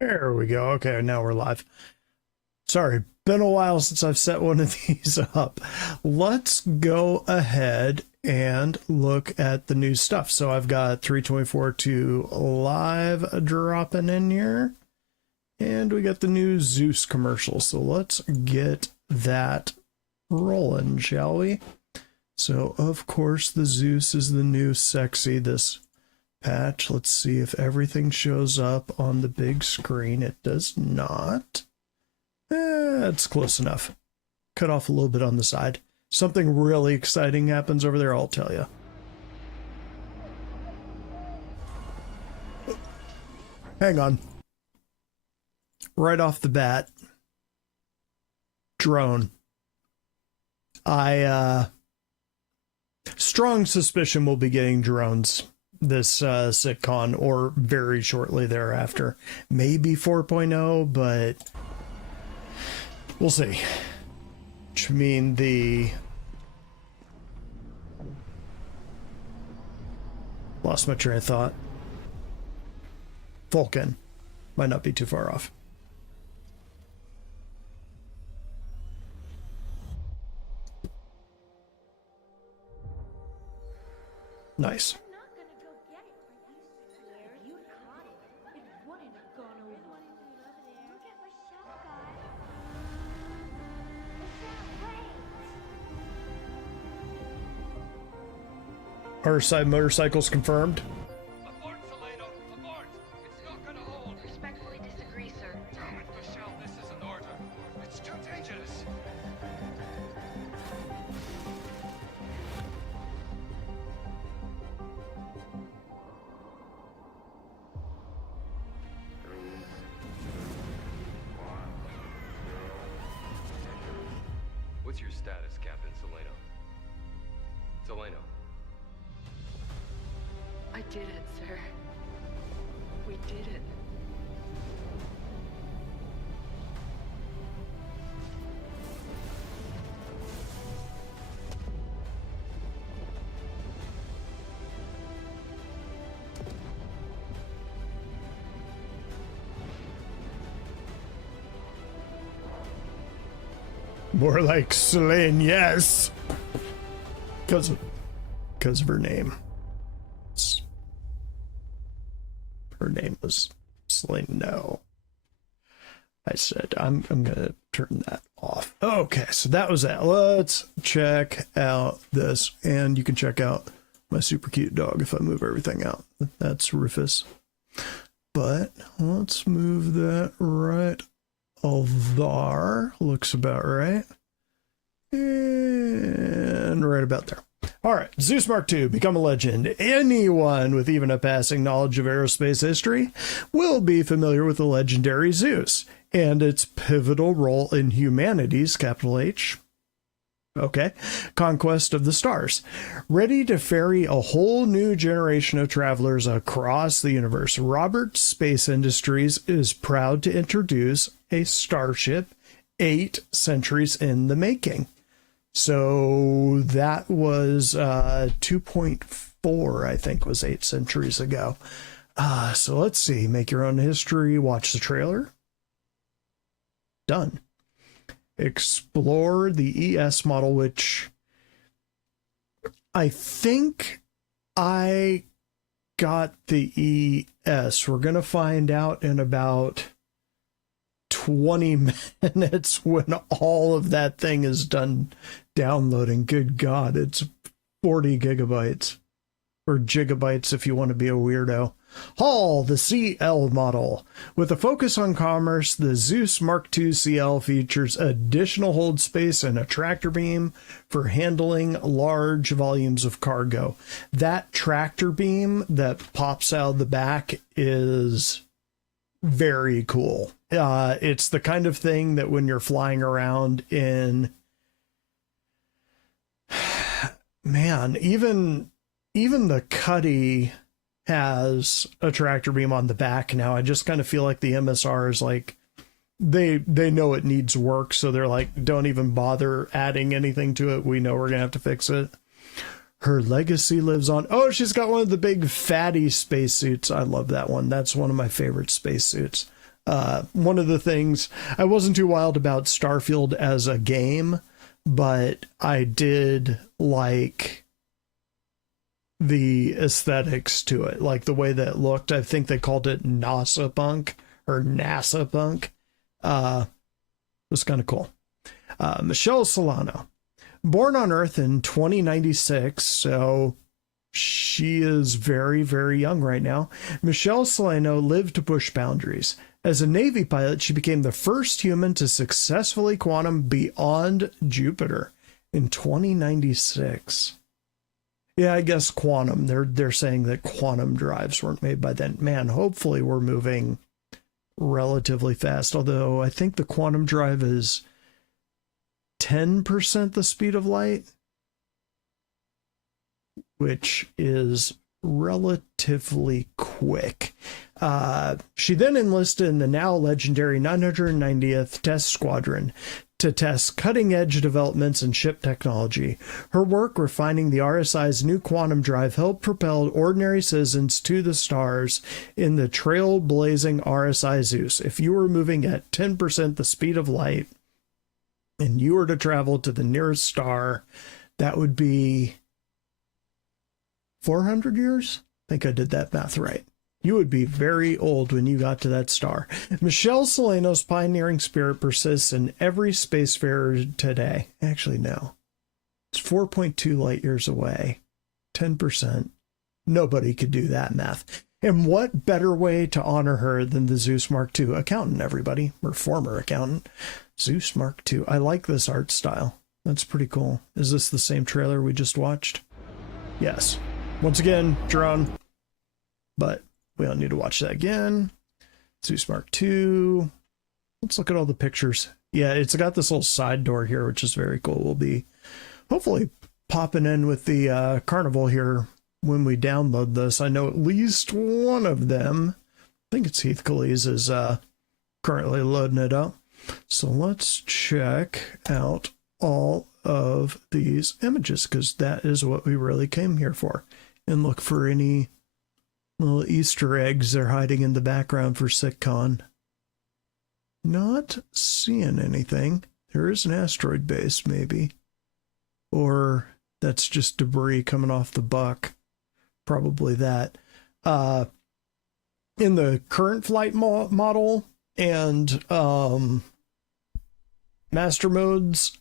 There we go. Okay, now we're live. Sorry, been a while since I've set one of these up. Let's go ahead and look at the new stuff. So I've got 324 live dropping in here. And we got the new Zeus commercial. So let's get that rolling, shall we? So, of course, the Zeus is the new sexy this patch. Let's see if everything shows up on the big screen. It does not. It's close enough. Cut off a little bit on the side. Something really exciting happens over there, I'll tell you. Hang on. Right off the bat. Drone. Strong suspicion we'll be getting drones this Citcon or very shortly thereafter. Maybe 4.0, but we'll see. Which mean lost my train of thought. Vulcan might not be too far off. Nice. Parasite motorcycles confirmed. Abort, Solano! Abort! It's not gonna hold! Respectfully disagree, sir. Damn it, Michelle, this is an order. It's too dangerous! What's your status, Captain Solano? Solano. I did it, sir. We did it. More like Selene, yes. Because of her name. Her name was Selene. No. I said, I'm going to turn that off. Okay, so that was that. Let's check out this. And you can check out my super cute dog if I move everything out. That's Rufus. But let's move that right there. Looks about right. And right about there. All right, Zeus Mark II, become a legend. Anyone with even a passing knowledge of aerospace history will be familiar with the legendary Zeus and its pivotal role in humanity's, capital H, conquest of the stars. Ready to ferry a whole new generation of travelers across the universe, Roberts Space Industries is proud to introduce a starship 8 centuries in the making. So that was 2.4, I think, was 8 centuries ago. So let's see. Make your own history. Watch the trailer. Done. Explore the ES model, which I think I got the ES. We're going to find out in about 20 minutes when all of that thing is done downloading. Good God, it's 40 gigabytes or gigabytes if you want to be a weirdo. Hull, the CL model. With a focus on commerce, the Zeus Mark II CL features additional hold space and a tractor beam for handling large volumes of cargo. That tractor beam that pops out of the back is very cool. It's the kind of thing that when you're flying around in, man, even the Cuddy has a tractor beam on the back now. I just kind of feel like the MSR is like, they know it needs work, so they're like, don't even bother adding anything to it. We know we're gonna have to fix it. Her legacy lives on. Oh, she's got one of the big fatty spacesuits. I love that one. That's one of my favorite spacesuits. One of the things, I wasn't too wild about Starfield as a game, but I did like the aesthetics to it, like the way that it looked. I think they called it NASA Punk or NASA Punk. It was kind of cool. Michelle Solano, born on Earth in 2096, so she is very, very young right now. Michelle Solano lived to push boundaries. As a Navy pilot, she became the first human to successfully quantum beyond Jupiter in 2096. Yeah, I guess quantum. They're saying that quantum drives weren't made by then. Man, hopefully we're moving relatively fast. Although I think the quantum drive is 10% the speed of light, which is relatively quick. She then enlisted in the now legendary 990th Test Squadron to test cutting-edge developments in ship technology. Her work refining the RSI's new quantum drive helped propel ordinary citizens to the stars in the trailblazing RSI Zeus. If you were moving at 10% the speed of light and you were to travel to the nearest star, that would be 400 years? I think I did that math right. You would be very old when you got to that star. Michelle Solano's pioneering spirit persists in every spacefarer today. Actually, no. It's 4.2 light years away. 10%. Nobody could do that math. And what better way to honor her than the Zeus Mark II accountant, everybody, or former accountant. Zeus Mark II. I like this art style. That's pretty cool. Is this the same trailer we just watched? Yes. Once again, drone. But we don't need to watch that again. Zeus Mark II. Let's look at all the pictures. Yeah, it's got this little side door here, which is very cool. We'll be hopefully popping in with the carnival here when we download this. I know at least one of them, I think it's Heathcliff's, is currently loading it up. So let's check out all of these images, because that is what we really came here for. And look for any little Easter eggs they're hiding in the background for Citcon. Not seeing anything. There is an asteroid base, maybe. Or that's just debris coming off the buck. Probably that. In the current flight model and master modes,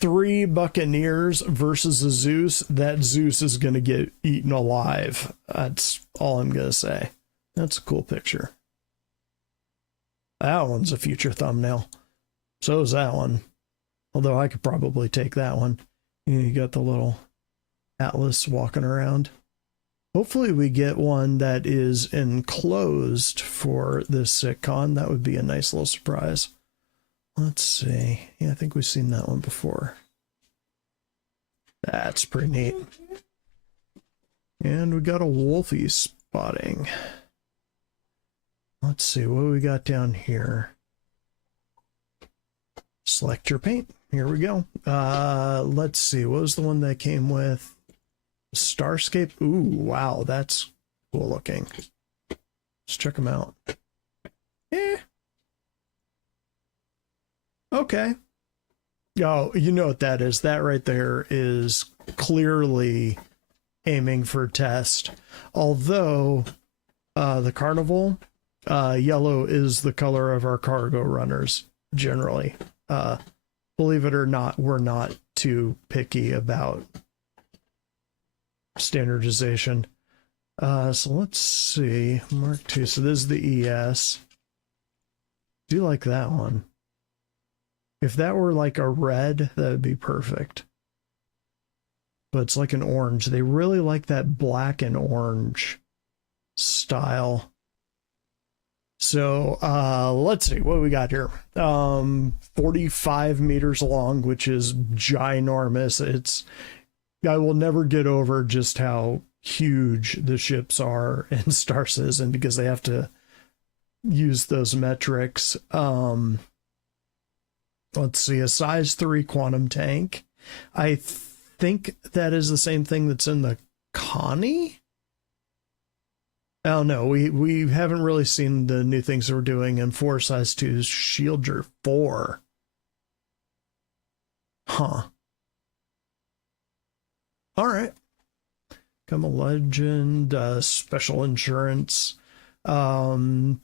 3 Buccaneers versus a Zeus, that Zeus is going to get eaten alive. That's all I'm going to say. That's a cool picture. That one's a future thumbnail. So is that one. Although I could probably take that one. You got the little Atlas walking around. Hopefully we get one that is enclosed for this Citcon. That would be a nice little surprise. Let's see. Yeah, I think we've seen that one before. That's pretty neat. And we got a Wolfie spotting. Let's see what we got down here. Select your paint. Here we go. Let's see. What was the one that came with Starscape? Ooh, wow. That's cool looking. Let's check them out. Okay. Oh, you know what that is. That right there is clearly aiming for test. Although the Carnival, yellow is the color of our cargo runners, generally. Believe it or not, we're not too picky about standardization. So let's see. Mark II. So this is the ES. Do you like that one? If that were like a red, that would be perfect. But it's like an orange. They really like that black and orange style. So let's see what we got here. 45 meters long, which is ginormous. I will never get over just how huge the ships are in Star Citizen, because they have to use those metrics. Let's see, a size 3 quantum tank. I think that is the same thing that's in the Connie. I don't know. We haven't really seen the new things that we're doing in 4 size 2's Shielder 4. Huh. All right. Come a legend, special insurance. Did I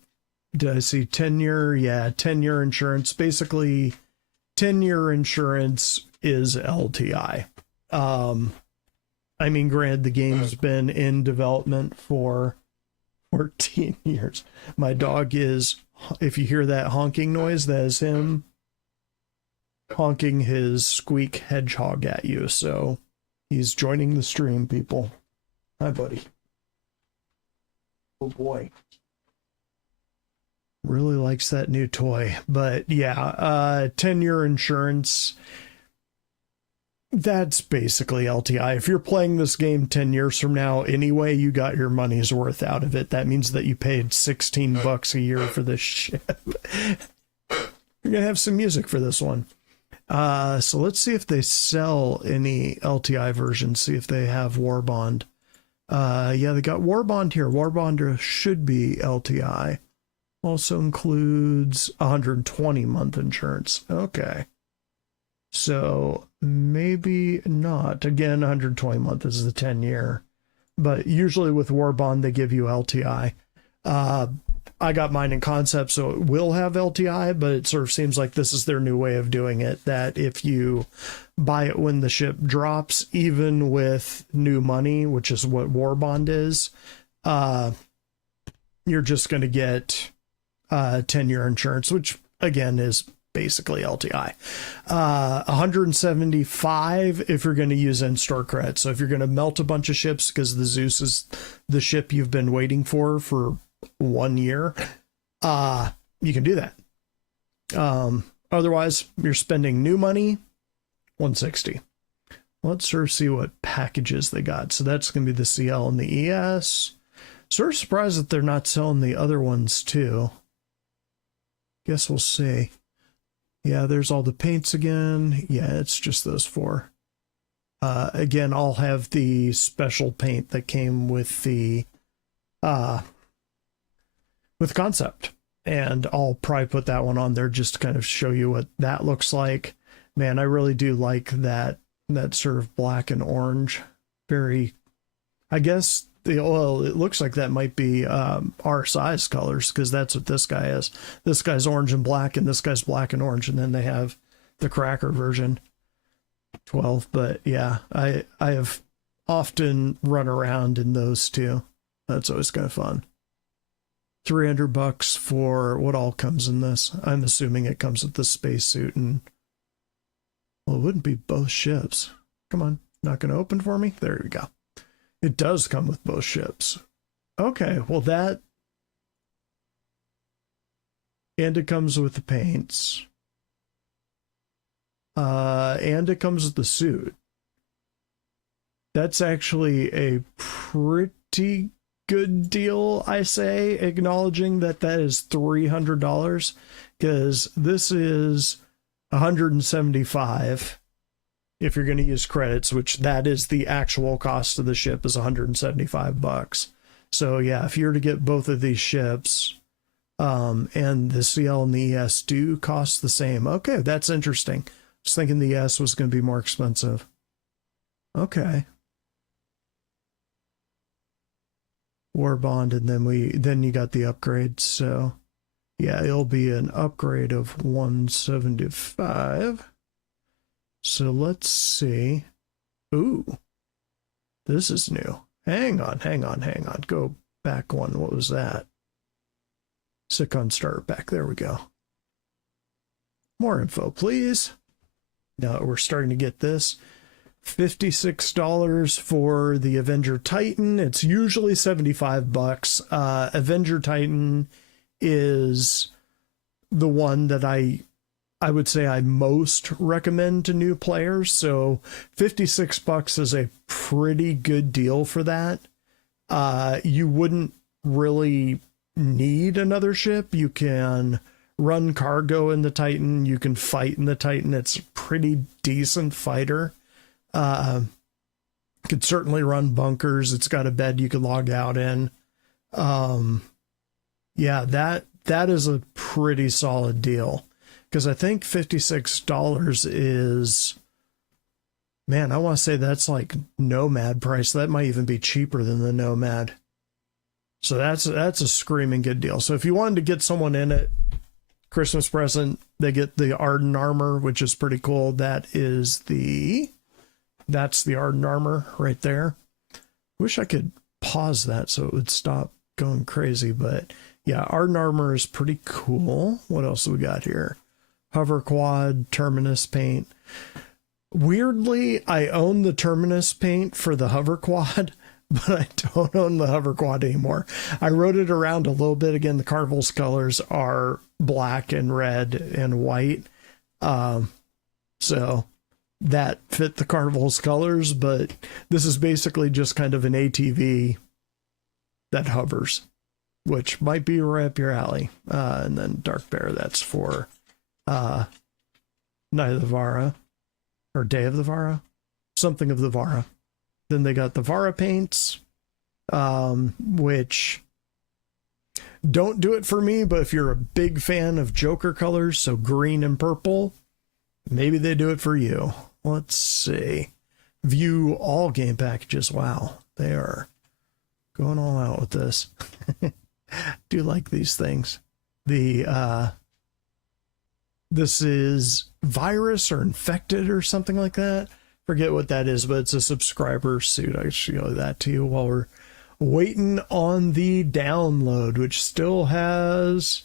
see 10-year? Yeah, 10-year insurance. Basically, 10-year insurance is LTI. I mean, granted, the game's been in development for 14 years. My dog is, if you hear that honking noise, that is him honking his squeak hedgehog at you. So he's joining the stream, people. Hi, buddy. Oh boy. Really likes that new toy. But yeah, 10-year insurance. That's basically LTI. If you're playing this game 10 years from now anyway, you got your money's worth out of it. That means that you paid $16 a year for this shit. You're going to have some music for this one. So let's see if they sell any LTI versions. See if they have Warbond. Yeah, they got Warbond here. Warbond should be LTI. Also includes 120 month insurance. Okay. So maybe not. Again, 120 month is the 10 year. But usually with Warbond, they give you LTI. I got mine in concept, so it will have LTI, but it sort of seems like this is their new way of doing it, that if you buy it when the ship drops, even with new money, which is what Warbond is, you're just going to get 10-year insurance, which again is basically LTI. 175 if you're going to use in-store credits. So if you're going to melt a bunch of ships because the Zeus is the ship you've been waiting for 1 year, you can do that. Otherwise, you're spending new money, 160. Let's sort of see what packages they got. So that's going to be the CL and the ES. Sort of surprised that they're not selling the other ones too. Guess we'll see. Yeah, there's all the paints again. Yeah, it's just those 4. Again, I'll have the special paint that came with the with concept, and I'll probably put that one on there just to kind of show you what that looks like. Man, I really do like that sort of black and orange. Very, I guess it looks like that might be our size colors, because that's what this guy is. This guy's orange and black, and this guy's black and orange, and then they have the cracker version 12. But yeah, I have often run around in those two. That's always kind of fun. $300 for what all comes in this. I'm assuming it comes with the spacesuit, and well, it wouldn't be both ships. Come on, not going to open for me? There we go. It does come with both ships. Okay, well that, and it comes with the paints. And it comes with the suit. That's actually a pretty good deal, I say, acknowledging that is $300, because this is $175 if you're going to use credits, which that is the actual cost of the ship, is $175. So yeah, if you're to get both of these ships, and the CL and the ES do cost the same. Okay, that's interesting. I was thinking the ES was going to be more expensive. Okay. Warbond, and then you got the upgrade. So yeah, it'll be an upgrade of 175. So let's see. Ooh, this is new. Hang on. Go back one. What was that? Citcon starter pack. There we go. More info, please. Now we're starting to get this. $56 for the Avenger Titan. It's usually $75. Avenger Titan is the one that I would say I most recommend to new players. So $56 is a pretty good deal for that. You wouldn't really need another ship. You can run cargo in the Titan. You can fight in the Titan. It's a pretty decent fighter. Could certainly run bunkers. It's got a bed you could log out in. Yeah, that is a pretty solid deal, because I think $56 is, man, I want to say that's like Nomad price. That might even be cheaper than the Nomad. So that's a screaming good deal. So if you wanted to get someone in it, Christmas present, they get the Arden armor, which is pretty cool. That's the Arden armor right there. Wish I could pause that so it would stop going crazy, but yeah, Arden armor is pretty cool. What else do we got here? Hover quad, Terminus paint. Weirdly, I own the Terminus paint for the hover quad, but I don't own the hover quad anymore. I rode it around a little bit. Again, the Carnival's colors are black and red and white. So that fit the Carnival's colors, but this is basically just kind of an ATV that hovers, which might be right up your alley. And then Dark Bear, that's for Night of the Vara, or Day of the Vara, something of the Vara. Then they got the Vara paints, which don't do it for me, but if you're a big fan of Joker colors, so green and purple, maybe they do it for you. Let's see. View all game packages. Wow, they are going all out with this. Do like these things. This is virus or infected or something like that. Forget what that is, but it's a subscriber suit. I show that to you while we're waiting on the download, which still has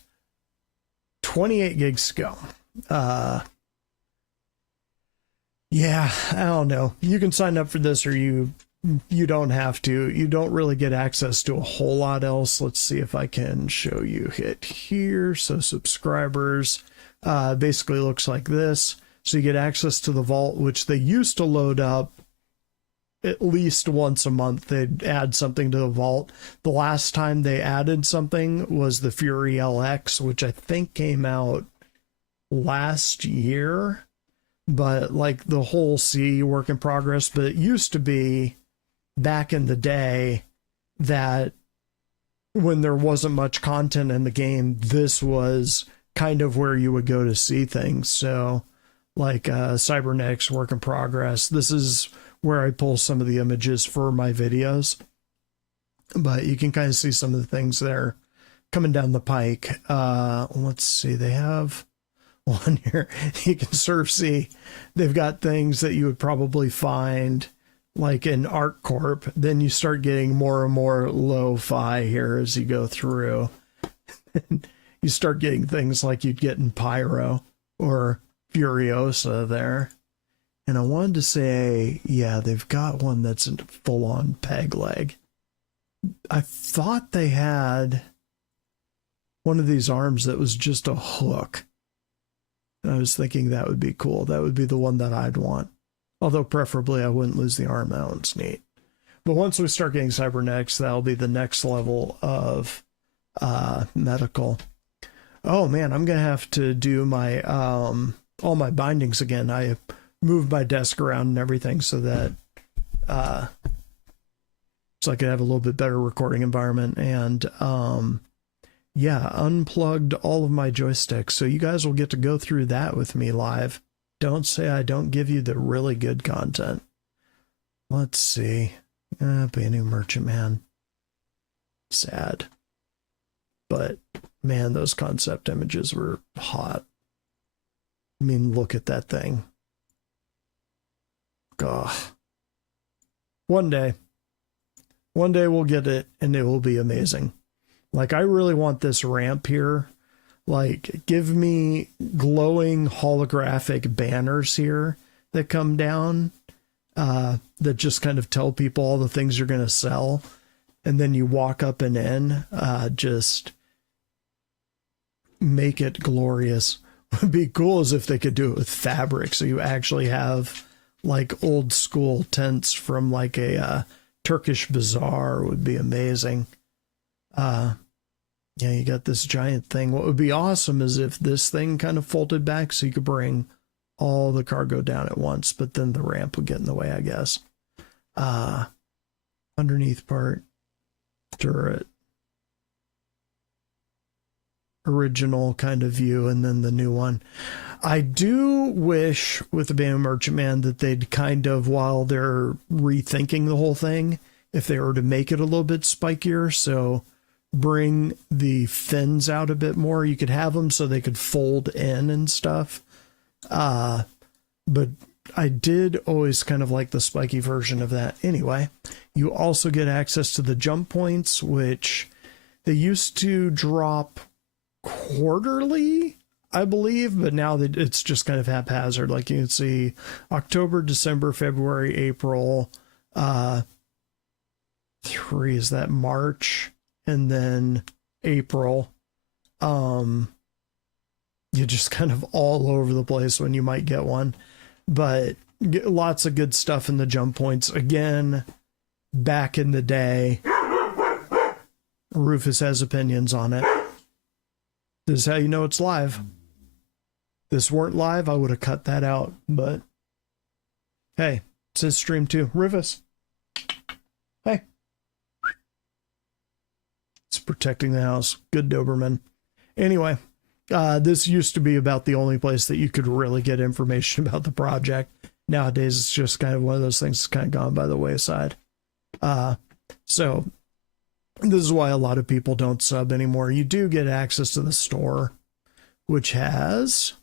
28 gigs to go. Yeah, I don't know. You can sign up for this, or you don't have to. You don't really get access to a whole lot else. Let's see if I can show you it here. So subscribers basically looks like this. So you get access to the vault, which they used to load up at least once a month. They'd add something to the vault. The last time they added something was the Fury LX, which I think came out last year. But like the whole C work in progress. But it used to be back in the day that when there wasn't much content in the game, this was kind of where you would go to see things. So like Cybernetics work in progress. This is where I pull some of the images for my videos. But you can kind of see some of the things there coming down the pike. Let's see, they have one here. You can sort of see they've got things that you would probably find like in ArcCorp. Then you start getting more and more lo-fi here as you go through. You start getting things like you'd get in Pyro or Furiosa there. And I wanted to say, yeah, they've got one that's a full-on peg leg. I thought they had one of these arms that was just a hook. And I was thinking that would be cool. That would be the one that I'd want. Although preferably I wouldn't lose the arm. That one's neat. But once we start getting Cybernetics, that'll be the next level of medical. Oh man, I'm going to have to do my all my bindings again. I moved my desk around and everything so that so I could have a little bit better recording environment. And yeah, unplugged all of my joysticks. So you guys will get to go through that with me live. Don't say I don't give you the really good content. Let's see. Be a new merchant man. Sad. But man, those concept images were hot. I mean, look at that thing. God. One day we'll get it and it will be amazing. Like, I really want this ramp here. Like, give me glowing holographic banners here that come down that just kind of tell people all the things you're going to sell. And then you walk up and in, just make it glorious. Would be cool as if they could do it with fabric. So you actually have like old school tents from like a Turkish bazaar. Would be amazing. Yeah, you got this giant thing. What would be awesome is if this thing kind of folded back so you could bring all the cargo down at once, but then the ramp would get in the way, I guess. Underneath part, turret, original kind of view and then the new one. I do wish with the Band of Merchantman that they'd kind of, while they're rethinking the whole thing, if they were to make it a little bit spikier, so bring the fins out a bit more. You could have them so they could fold in and stuff. But I did always kind of like the spiky version of that. Anyway, you also get access to the jump points, which they used to drop quarterly, I believe, but now that it's just kind of haphazard. Like you can see October, December, February, April, 3 is that March, and then April. You're just kind of all over the place when you might get one, but get lots of good stuff in the jump points. Again, back in the day, Rufus has opinions on it. This is how you know it's live. This weren't live, I would have cut that out, but hey, it says stream 2. Rufus. Hey. It's protecting the house. Good Doberman. Anyway, this used to be about the only place that you could really get information about the project. Nowadays, it's just kind of one of those things that's kind of gone by the wayside. So this is why a lot of people don't sub anymore. You do get access to the store, which has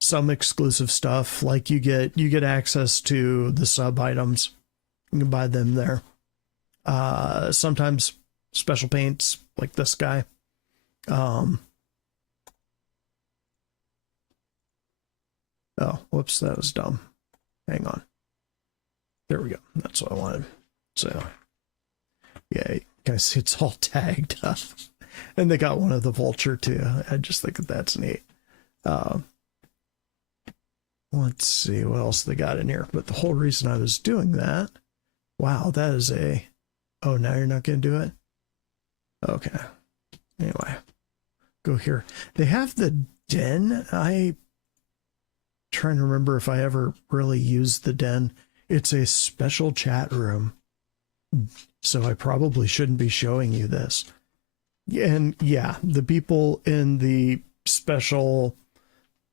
some exclusive stuff. Like you get access to the sub items. You can buy them there. Sometimes special paints like this guy. Oh, whoops, that was dumb. Hang on. There we go. That's what I wanted. So, yeah, you can see it's all tagged up. And they got one of the vulture too. I just think that that's neat. Let's see what else they got in here. But the whole reason I was doing that, wow, that is a, oh, now you're not going to do it? Okay. Anyway, go here. They have the den. I'm trying to remember if I ever really used the den. It's a special chat room. So I probably shouldn't be showing you this. And yeah, the people in the special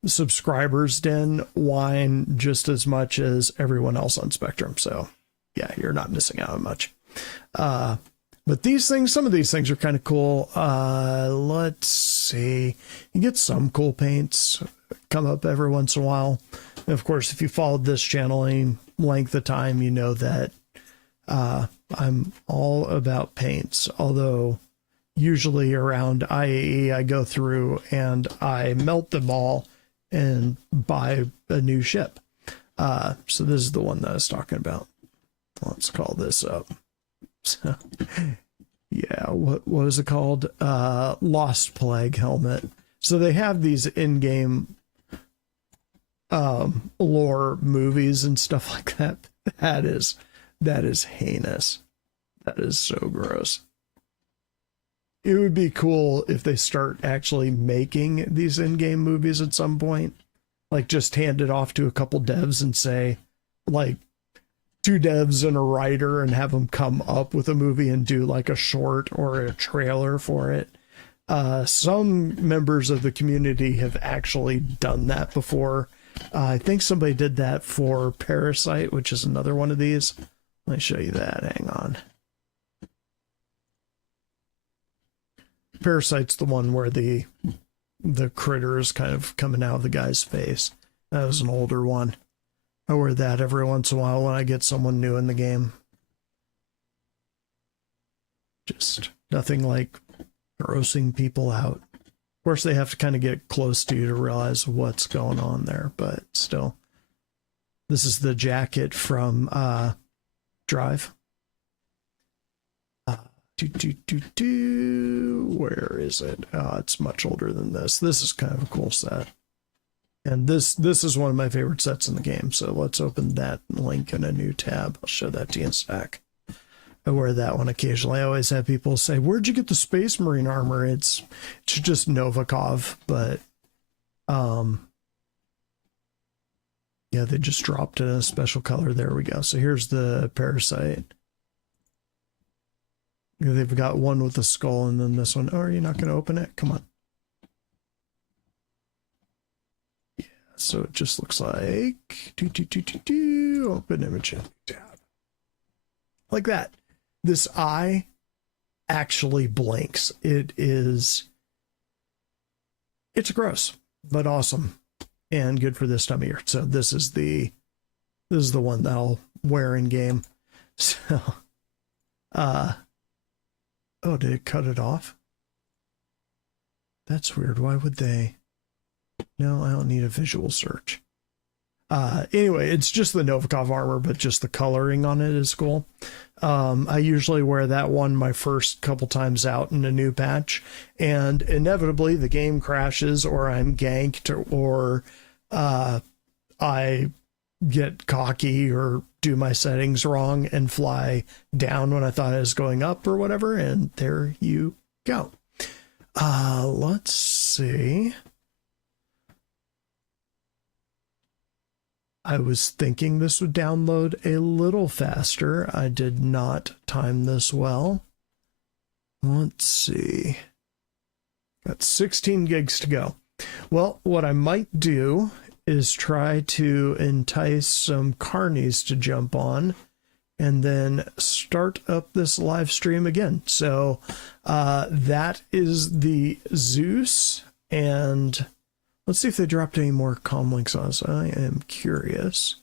subscribers den whine just as much as everyone else on Spectrum. So yeah, you're not missing out on much. But these things, some of these things are kind of cool. Let's see. You get some cool paints come up every once in a while. And of course, if you followed this channel any length of time, you know that I'm all about paints. Although usually around IAE, I go through and I melt them all and buy a new ship. So this is the one that I was talking about. Let's call this up. So, yeah, what is it called? Lost Plague helmet. So they have these in-game lore movies and stuff like that. That is heinous. That is so gross. It would be cool if they start actually making these in-game movies at some point. Like just hand it off to a couple devs and say, like, 2 devs and a writer and have them come up with a movie and do like a short or a trailer for it. Some members of the community have actually done that before. I think somebody did that for Parasite, which is another one of these. Let me show you that. Hang on. Parasite's the one where the critter is kind of coming out of the guy's face. That was an older one. I wear that every once in a while when I get someone new in the game. Just nothing like grossing people out. Of course, they have to kind of get close to you to realize what's going on there, but still. This is the jacket from Drive. Where is it? It's much older than this. This is kind of a cool set. And this is one of my favorite sets in the game. So let's open that link in a new tab. I'll show that to you in a sec. I wear that one occasionally. I always have people say, where'd you get the Space Marine armor? It's just Novikov, but yeah, they just dropped it in a special color. There we go. So here's the Parasite. They've got one with a skull and then this one. Oh, are you not going to open it? Come on. Yeah, so it just looks like open image tab. Like that. This eye actually blinks. It's gross, but awesome and good for this time of year. So this is the one that I'll wear in game. So, oh, did it cut it off? That's weird. Why would they? No, I don't need a visual search. Anyway, it's just the Novikov armor, but just the coloring on it is cool. I usually wear that one my first couple times out in a new patch, and inevitably the game crashes or I'm ganked or I get cocky or do my settings wrong and fly down when I thought I was going up or whatever, and there you go. Let's see. I was thinking this would download a little faster. I did not time this well. Let's see. Got 16 gigs to go. Well, what I might do is try to entice some carnies to jump on and then start up this live stream again. So that is the Zeus, and let's see if they dropped any more comm links on us. I am curious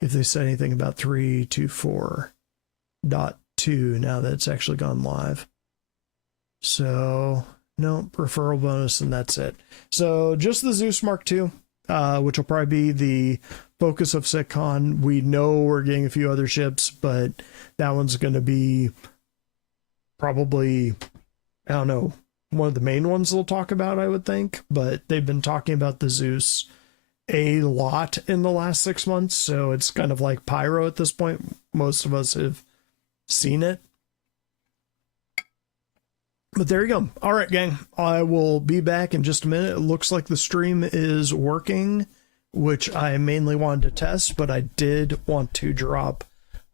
if they said anything about 324.2 now that it's actually gone live. So no, referral bonus, and that's it. So just the Zeus Mark II, which will probably be the focus of Citcon. We know we're getting a few other ships, but that one's going to be probably, I don't know, one of the main ones they'll talk about, I would think. But they've been talking about the Zeus a lot in the last 6 months, so it's kind of like Pyro at this point. Most of us have seen it. But there you go. All right, gang. I will be back in just a minute. It looks like the stream is working, which I mainly wanted to test, but I did want to drop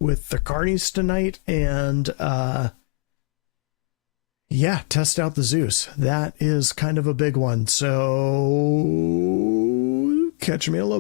with the carnies tonight and yeah, test out the Zeus. That is kind of a big one. So catch me a little bit.